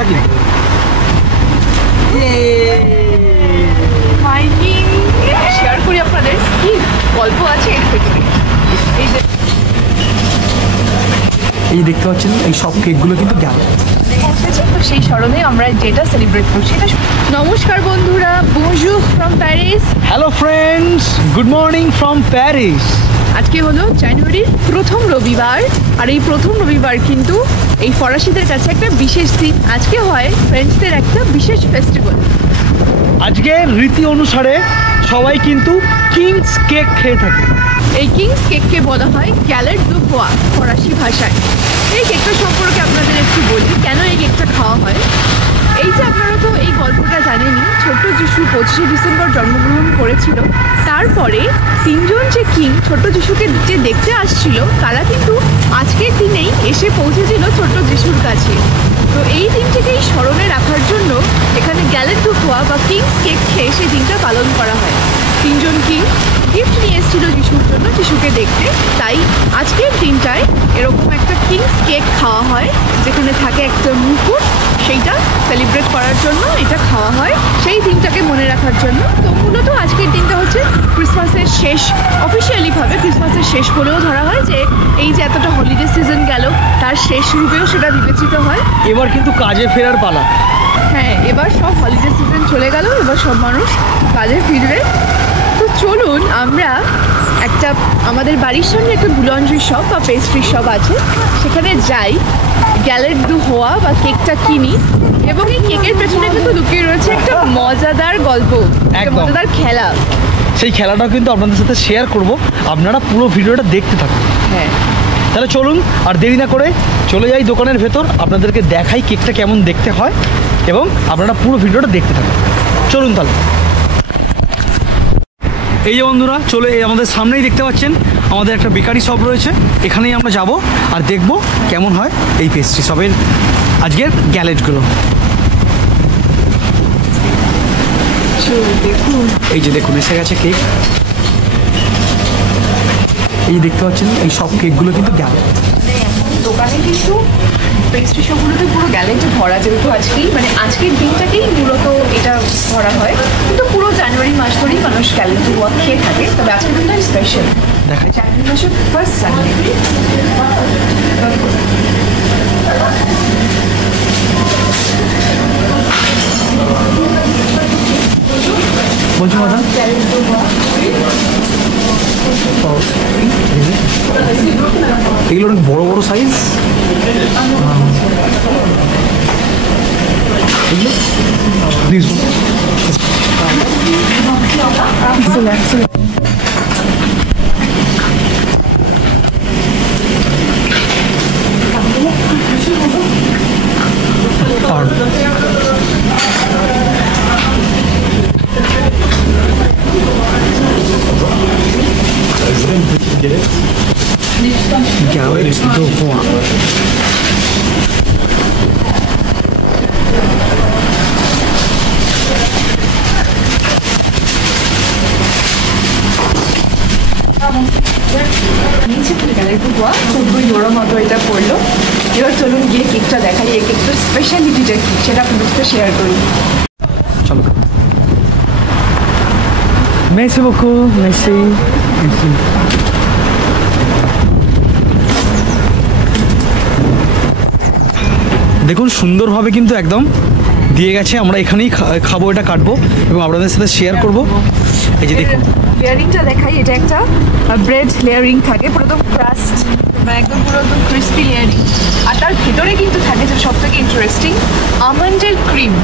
মজা কিন্তু। শেয়ার করি আপনাদের কি গল্প আছে এর ভেতরে। এই দেখতে পাচ্ছেন এই সব কেকগুলো কিন্তু গেল। তো সেই স্মরণে আমরা যেটা সেলিব্রেট করছি এটা। নমস্কার বন্ধুরা, bonjour from Paris. Hello friends, good morning from Paris. আজকে হলো জানুয়ারির প্রথম রবিবার, আর এই প্রথম রবিবার কিন্তু এই ফরাসিদের কাছে একটা বিশেষ দিন। আজকে হয় ফ্রেঞ্চদের একটা বিশেষ ফেস্টিভ্যাল। আজকে রীতি অনুসারে সবাই কিন্তু কিংস কেক খেয়ে থাকে। এই কিংস কেককে বলা হয় গ্যালেট দু বোয়া ফরাসি ভাষায়। এই কেকটা সম্পর্কে আপনাদের একটু বলি, কেন এই কেকটা খাওয়া হয়। এই যে আপনারা তো এই গল্পটা জানেনই, ছোট্ট যিশু 25শে ডিসেম্বর জন্মগ্রহণ করেছিল। তারপরে তিনজন যে কিং ছোট্ট যিশুকে যে দেখতে আসছিল, তারা কিন্তু আজকের দিনেই এসে পৌঁছেছিল ছোট্ট যিশুর কাছে। তো এই দিনটিকেই স্মরণে রাখার জন্য এখানে গ্যালেট দু বোয়া বা কিংস কেক খেয়ে সেই দিনটা পালন করা হয়। তিনজন কিং গিফট নিয়ে এসেছিল যিশুর জন্য, যিশুকে দেখতে। তাই আজকের দিনটায় এরকম একটা কিংস কেক খাওয়া হয়, যেখানে থাকে একটা মুকুট। সেইটা সেলিব্রেট করার জন্য এটা খাওয়া হয়, সেই দিনটাকে মনে রাখার জন্য। তো মূলত আজকের দিনটা হচ্ছে ক্রিসমাসের শেষ, অফিসিয়ালিভাবে ক্রিসমাসের শেষ বলেও ধরা হয়, যে এই যে এতটা হলিডে সিজন গেল তার শেষ রূপেও সেটা বিবেচিত হয়। এবার কিন্তু কাজে ফেরার পালা। হ্যাঁ, এবার সব হলিডে সিজন চলে গেল, এবার সব মানুষ কাজে ফিরবে। তো চলুন আমরা একটা, আমাদের বাড়ির সামনে একটা বুলাঞ্জরি শপ বা পেস্ট্রি শপ আছে, সেখানে যাই, গ্যালেট দু হোয়া বা কেকটা কিনি। এবং এই কেকের পেছনে কিন্তু লুকিয়ে রয়েছে একটা মজাদার গল্প, একটা মজাদার খেলা। সেই খেলাটাও কিন্তু আপনাদের সাথে শেয়ার করব, আপনারা পুরো ভিডিওটা দেখতে থাকুন। হ্যাঁ, তাহলে চলুন আর দেরি না করে চলে যাই দোকানের ভেতর, আপনাদেরকে দেখাই কেকটা কেমন দেখতে হয়, এবং আপনারা পুরো ভিডিওটা দেখতে থাকুন। চলুন তাহলে। এই যে বন্ধুরা, আমাদের সামনেই দেখতে পাচ্ছেন আমাদের একটা বেকারি শপ রয়েছে। এখানেই আমরা যাব আর দেখব কেমন হয় এই পেস্ট্রি শপের আজকের গ্যালেটগুলো। এই যে দেখুন এসে গেছে কেক। এই দেখতে পাচ্ছেন এই সব কেকগুলো কিন্তু গ্যালেট। দোকানে কিন্তু পেস্ট্রি শপগুলোতে পুরো গ্যালেন্টে ভরা, যেহেতু আজকেই মানে আজকের দিনটাকেই মূলত এটা ভরা হয়। কিন্তু পুরো জানুয়ারি মাস ধরেই মানুষ গ্যালেন্টে ওয়াক খেয়ে থাকে, তবে আজকের দিনটা স্পেশাল। দেখাই জানুয়ারি মাসের ফার্স্ট সানডে। বলছি ম্যাডাম, এগুলো অনেক বড় বড় সাইজ। Galette de roi. নিচে গ্যালেট দু বোয়া 14 ইউরো মতো এটা পড়লো। এবার চলুন গিয়ে কেকটা দেখাই, এই কেকটার স্পেশালিটিটা কী সেটা আপনাদের সাথে শেয়ার করি। চলো। Merci beaucoup, merci. দেখুন সুন্দরভাবে কিন্তু একদম দিয়ে গেছে। আমরা এখানেই খাবো, এটা কাটবো এবং আপনাদের সাথে শেয়ার করব। এই যে দেখুন লেয়ারিংটা দেখাই, এটা একটা ব্রেড লেয়ারিং থাকে, পুরো একদম ক্রাস্ট, মানে একদম পুরো একদম ক্রিস্পি লেয়ারিং। আর তার ভেতরে কিন্তু থাকে, যেটা সব থেকে ইন্টারেস্টিং, আমন্ডের ক্রিম।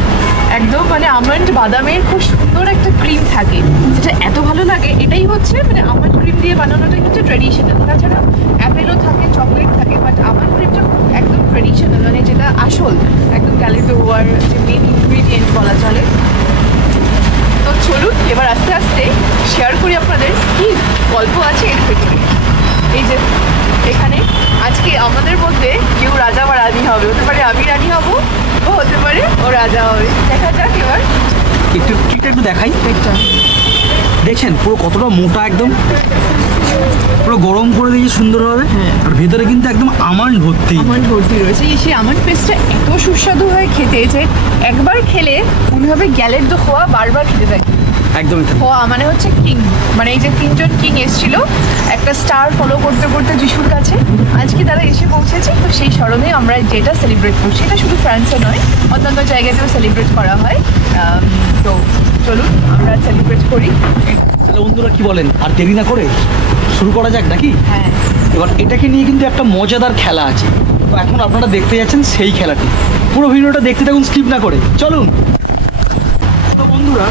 একদম মানে আমন্ড বাদামের খুব সুন্দর একটা ক্রিম থাকে, যেটা এত ভালো লাগে। এটাই হচ্ছে মানে আমন্ড ক্রিম দিয়ে বানানোটাই হচ্ছে ট্র্যাডিশনাল। তাছাড়া অ্যাপেলও থাকে, চকলেট থাকে, বাট আমন্ড ক্রিমটা একদম ট্র্যাডিশনাল, মানে যেটা আসল একদম গ্যালেট দু হোয়ার যে মেন ইনগ্রিডিয়েন্ট বলা চলে। তো চলুন এবার আস্তে আস্তে শেয়ার করি আপনাদের কি গল্প আছে এর ভেতরে। এই যে এখানে আজকে আমাদের মধ্যে কেউ রাজা বা রানী হবে, হতে পারে আমি রানী হব, ও হতে পারে ও রাজা হবে। দেখা যাক এবার একটু দেখাই। কেকটা দেখছেন পুরো কতটা মোটা, একদম পুরো গরম করে দিয়েছে সুন্দরভাবে। আর ভেতরে কিন্তু একদম আমন্ড ভর্তি। আমন্ড ভর্তি রয়েছে। সেই আমন্ড পেস্টটা এত সুস্বাদু হয় খেতে যে একবার খেলে মনে হবে গ্যালের দো খোয়া বারবার খেতে থাকি। একদমই তাই। খোয়া মানে হচ্ছে কিং, মানে এই যে 3জন কিং এসেছিল একটা স্টার ফলো করতে করতে যিশুর কাছে, আজকে তারা এসে পৌঁছেছে। তো সেই স্মরণে আমরা যেটা সেলিব্রেট করছি, এটা শুধু ফ্রান্সে নয়, অন্যান্য জায়গাতেও সেলিব্রেট করা হয়। তো চলুন আমরা সেলিব্রেট করি। তাহলে বন্ধুরা কি বলেন, আর দেরি না করে শুরু করা যাক নাকি? হ্যাঁ, এবার এটাকে নিয়ে কিন্তু একটা মজাদার খেলা আছে। তো এখন আপনারা দেখতে যাচ্ছেন সেই খেলাটি। পুরো ভিডিওটা দেখতে থাকুন স্কিপ না করে, চলুন। তো বন্ধুরা,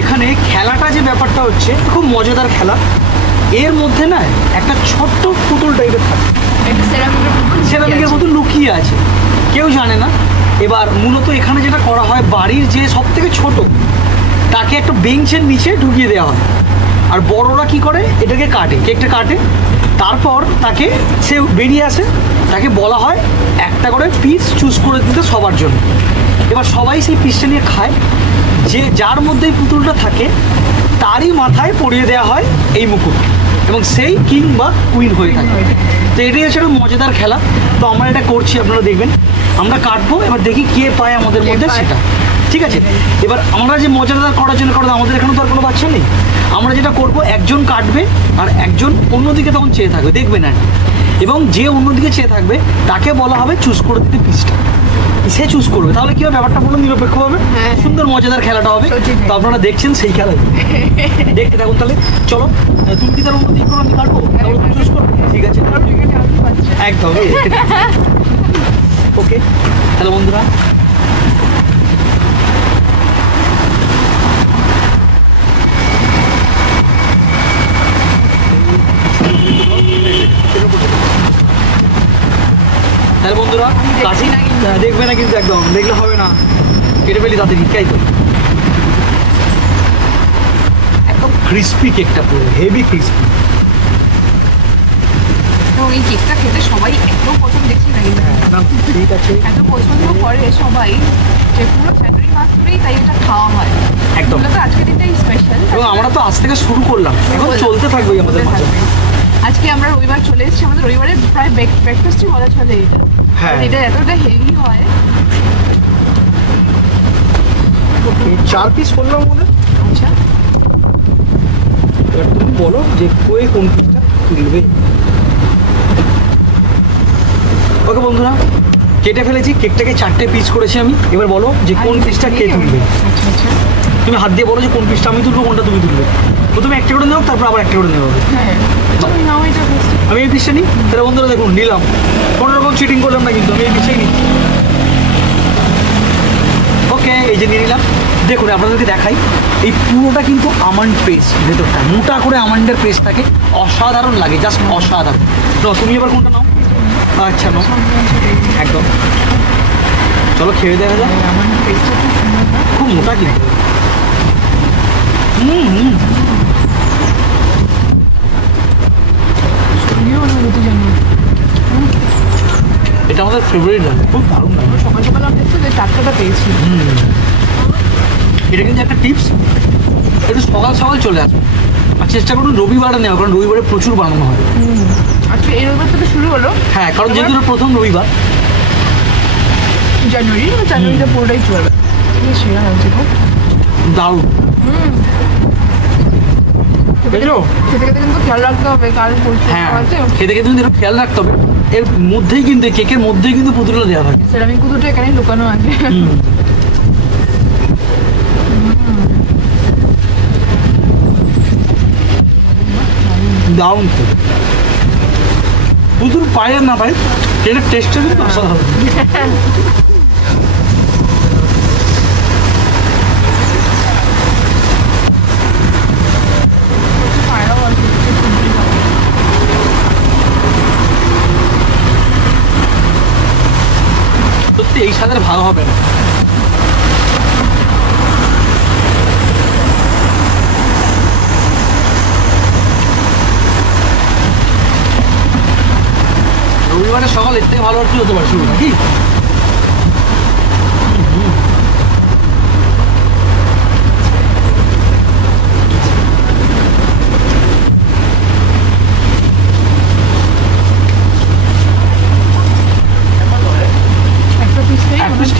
এখানে খেলাটা যে ব্যাপারটা হচ্ছে খুব মজাদার খেলা। এর মধ্যে না একটা ছোট্ট পুতুল টাইপের থাকে, একটা সেরামিকের মতো লুকিয়ে আছে, কেউ জানে না। এবার মূলত এখানে যেটা করা হয়, বাড়ির যে সব থেকে ছোট তাকে একটা বেঞ্চের নিচে ঢুকিয়ে দেওয়া হয়। আর বড়রা কি করে, এটাকে কাটে, কেকটা কাটে, তারপর তাকে সে বেরিয়ে আসে, তাকে বলা হয় একটা করে পিস চুজ করে দিতে সবার জন্য। এবার সবাই সেই পিসটা নিয়ে খায়। যে যার মধ্যে এই পুতুলটা থাকে তারই মাথায় পরিয়ে দেওয়া হয় এই মুকুট, এবং সেই কিং বা কুইন হয়ে থাকে। তো এটাই হচ্ছে একটা মজাদার খেলা। তো আমরা এটা করছি, আপনারা দেখবেন। আমরা কাটবো, এবার দেখি কে পায় আমাদের মধ্যে সেটা, ঠিক আছে? এবার আমরা যে মজাদার করার জন্য কারণ আমাদের এখানে তো আর কোনো বাচ্চা নেই, আমরা যেটা করব, একজন কাটবে আর একজন অন্যদিকে তখন চেয়ে থাকবে, দেখবে না। এবং যে অন্যদিকে চেয়ে থাকবে তাকে বলা হবে চুজ করে দিতে পিসটা, সে চুজ করবে। তাহলে কি হবে, ব্যাপারটা পুরো নিরপেক্ষ হবে, সুন্দর মজাদার খেলাটা হবে। তো আপনারা দেখছেন সেই খেলা, দেখতে থাকুন। তাহলে চলো, তুমি কি তার অন্যদিকে করো, আমি কাটবো, তাহলে তুমি চুজ করো, ঠিক আছে? একদম ওকে। তাহলে বন্ধুরা, তাহলে বন্ধুরা কাটি, দেখবে না কিন্তু, একদম দেখলে হবে না, কেটে ফেলি তাতে তাই তো। একদম ক্রিস্পি কেকটা, পুরো হেভি ক্রিস্পি। এবং এই কেকটা খেতে সবাই এত পছন্দ, দেখছি না কিন্তু ঠিক আছে, এত পছন্দ করে সবাই যে পুরো জানুয়ারি মাস ধরেই তাই এটা খাওয়া হয়। একদম। মূলত আজকের দিনটাই স্পেশাল, এবং আমরা তো আজ থেকে শুরু করলাম, এখন চলতে থাকবে আমাদের মাঝে। আজকে আমরা রবিবার চলে এসেছি, আমাদের রবিবারে প্রায় ব্রেকফাস্টই বলা চলে এটা। হ্যাঁ। কারণ এটা এতটা হেভি হয়। 4 পিস করলাম মনে। আচ্ছা, এবার তুমি বলো যে কোন পিসটা তুলবে। ওকে বন্ধুরা, কেটে ফেলেছি, কেকটাকে 4টে পিস করেছি আমি। এবার বলো যে কোন পিসটা কে তুলবে। আচ্ছা আচ্ছা, তুমি হাত দিয়ে বলো যে কোন পিসটা আমি তুলবো, কোনটা তুমি তুলবে। প্রথমে একটা করে নেও, তারপর আবার একটা করে নেওয়া হবে। হ্যাঁ তুমি নাও এটা বুঝতে। আমি এই পিসটা নিই। তাহলে বন্ধুরা দেখুন, নিলাম, কোনো রকম চিটিং করলাম না কিন্তু, আমি এই পিসটাই নিই। ওকে, এই যে নিয়ে নিলাম। দেখুন আপনাদেরকে দেখাই, এই পুরোটা কিন্তু আমন্ড পেস্ট, ভেতরটা মোটা করে আমন্ডের পেস্ট থাকে, অসাধারণ লাগে, জাস্ট অসাধারণ। তো তুমি এবার কোনটা নাও। আচ্ছা নাও, একদম। চলো খেয়ে দেখা যাক। আমার পেস্টটা খুব সুন্দর না? খুব মোটা কিন্তু। তুমিও অনুভূতি জানো। এটা আমাদের ফেভারিট লাগে, খুব দারুণ লাগে। সকাল সকাল আমরা একটু যে টাটকাটা পেয়েছি। এটা কিন্তু একটা টিপস, একটু সকাল সকাল চলে আসবে আর চেষ্টা করুন রবিবারে নেওয়া, কারণ রবিবারে প্রচুর বানানো হয়। আজকে এই রবিবার থেকে শুরু হলো। হ্যাঁ, কারণ যেহেতু এটা প্রথম রবিবার জানুয়ারিটা পুরোটাই চলবে। সেরা হয়েছে খুব দারুণ। বুঝলো? খেতে খেতে কিন্তু খেয়াল রাখতে হবে, কারণ হ্যাঁ, খেতে খেতে কিন্তু এটা খেয়াল রাখতে হবে। এর মধ্যেই কিন্তু, কেকের মধ্যেই কিন্তু পুতুলটা দেওয়া থাকে। সেরামিক কুতুটা এখানেই লুকানো আছে। দারুণ খেতে। পুতুল পাই আর না পাই, এটার টেস্টটা কিন্তু অসাধারণ। সত্যি এই স্বাদের ভালো হবে না। রবিবারের সকাল এর থেকে ভালো আর কি হতে পারে শুরু, নাকি?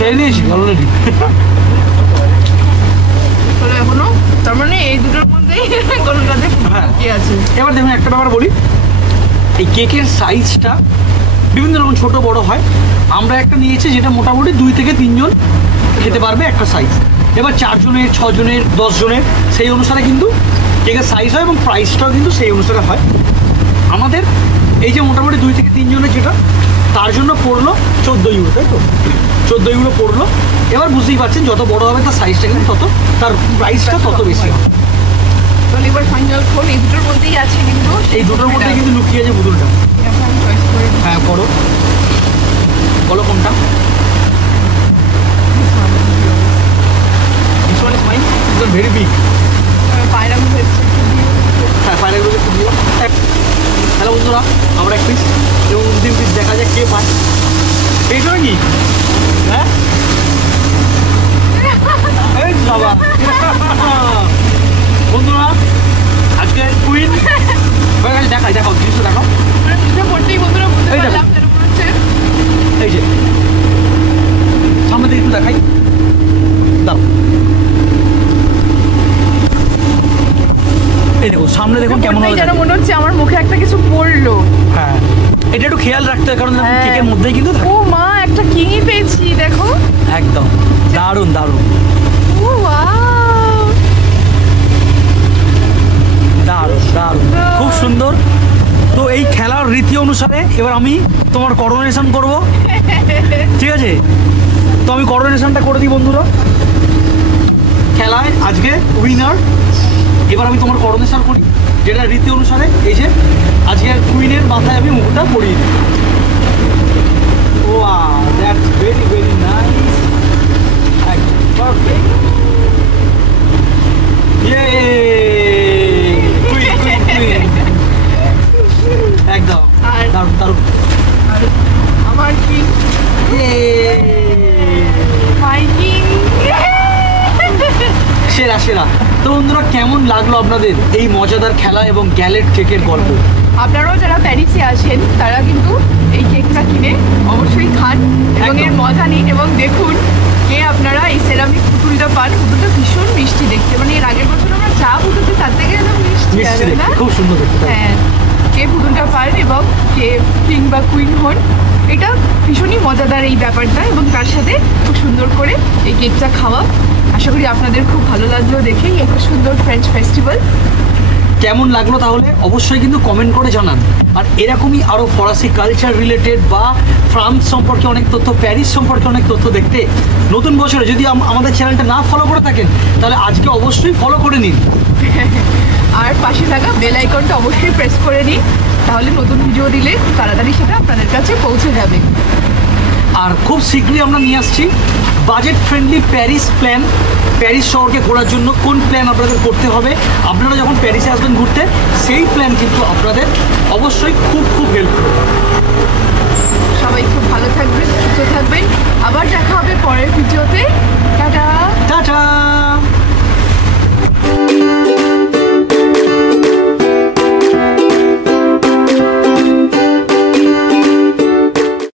খেয়ে নিয়েছি অলরেডি। তাহলে এখনো তার মানে এই দুটোর মধ্যেই কোনটাতে হ্যাঁ। কি আছে? এবার দেখুন একটা ব্যাপার বলি, এই কেকের সাইজটা বিভিন্ন রকম ছোট বড় হয়। আমরা একটা নিয়েছি যেটা মোটামুটি 2 থেকে 3 জন খেতে পারবে একটা সাইজ। এবার 4 জনের 6 জনের 10 জনের সেই অনুসারে কিন্তু কেকের সাইজ হয় এবং প্রাইসটাও কিন্তু সেই অনুসারে হয়। আমাদের এই যে মোটামুটি 2 থেকে 3 জনের যেটা, তার জন্য পড়লো 14 ইউরো, তাই তো? 14 ইউরো পড়লো। এবার বুঝতেই পারছেন যত বড় হবে তার সাইজটা কিন্তু তত, তার প্রাইসটা তত বেশি হবে। তাহলে এবার ফাইনাল কোন এই দুটোর মধ্যেই আছে কিন্তু এই দুটোর মধ্যে কিন্তু লুকিয়ে আছে বুদুলটা। এটা আমি চয়েস করে দিচ্ছি। হ্যাঁ করো, বলো কোনটা? This one is mine. This one very big. পায়রাগুলো এসছে হ্যাঁ পায়রাগুলো একটু দিও। হ্যালো বন্ধুরা, আমরা এক পিস এবং 3 পিস দেখা যাক কে পায়। পেয়েছো নাকি? হ্যাঁ এই বাবা বন্ধুরা, আজকে কুইন হয়ে গেছে। দেখাই, দেখাও জিনিসটা দেখাও। এটা পড়তেই বন্ধুরা বুঝতে এই দেখো। পারলাম যেন মনে হচ্ছে এই যে সামনে থেকে একটু দেখাই, দাও। এই দেখো সামনে দেখুন কেমন পড়তেই হবে। যেন মনে হচ্ছে আমার মুখে একটা কিছু পড়লো। হ্যাঁ এটা একটু খেয়াল রাখতে হয় কারণ হ্যাঁ। কেকের মধ্যেই কিন্তু থাকে। ও মা, একটা কিঙি পেয়েছি দেখো। একদম দারুণ দারুণ ও ওয়াও, দারুণ দারুণ, খুব সুন্দর। তো এই খেলার রীতি অনুসারে এবার আমি তোমার করোনেশন করব, ঠিক আছে? তো আমি করোনেশনটা করে দিই বন্ধুরা। খেলায় আজকে উইনার, এবার আমি তোমার করোনেশন করি যেটা রীতি অনুসারে। এই যে আজকে কুইনের মাথায় আমি মুকুটটা পরিয়ে দিই। Wow, that's very very nice, একদম পারফেক্ট। ইয়ে কুইন কুইন কুইন, একদম আর দারুণ দারুণ। আর আমার কি মাই কিং। সেরা সেরা। তো বন্ধুরা, কেমন লাগলো আপনাদের এই মজাদার খেলা এবং গ্যালেট কেকের গল্প? আপনারাও যারা প্যারিসে আছেন তারা কিন্তু এই কেকটা কিনে অবশ্যই খান এবং একদম। এর মজা নিন এবং দেখুন কে আপনারা এই সেরামিক পুতুলটা পান। পুতুলটা ভীষণ মিষ্টি দেখতে, মানে এর আগের বছর আমরা চা পুতুলতে তার থেকে যেন মিষ্টি মিষ্টি আছে, দেখতে না? খুব সুন্দর দেখতে। হ্যাঁ, কে পুতুলটা পান এবং কে কিং বা কুইন হন, এটা ভীষণই মজাদার এই ব্যাপারটা। এবং তার সাথে খুব সুন্দর করে এই কেকটা খাওয়া। আশা করি আপনাদের খুব ভালো লাগলো দেখেই এত সুন্দর ফ্রেঞ্চ ফেস্টিভ্যাল। কেমন লাগলো তাহলে অবশ্যই কিন্তু কমেন্ট করে জানান। আর এরকমই আরও ফরাসি কালচার রিলেটেড বা ফ্রান্স সম্পর্কে অনেক তথ্য, প্যারিস সম্পর্কে অনেক তথ্য দেখতে নতুন বছরে যদি আমাদের চ্যানেলটা না ফলো করে থাকেন তাহলে আজকে অবশ্যই ফলো করে নিন। আর পাশে থাকা বেল আইকনটা অবশ্যই প্রেস করে নিন, তাহলে নতুন ভিডিও দিলে খুব তাড়াতাড়ি সেটা আপনাদের কাছে পৌঁছে যাবে। আর খুব শীঘ্রই আমরা নিয়ে আসছি budget friendly Paris plan. Paris শহরকে ঘোরার জন্য কোন প্ল্যান আপনাদের করতে হবে, আপনারা যখন প্যারিসে আসবেন ঘুরতে, সেই প্ল্যান কিন্তু আপনাদের অবশ্যই খুব খুব হেল্প করবে। সবাই খুব ভালো থাকবেন, সুস্থ থাকবেন। আবার দেখা হবে পরের ভিডিওতে। টাটা।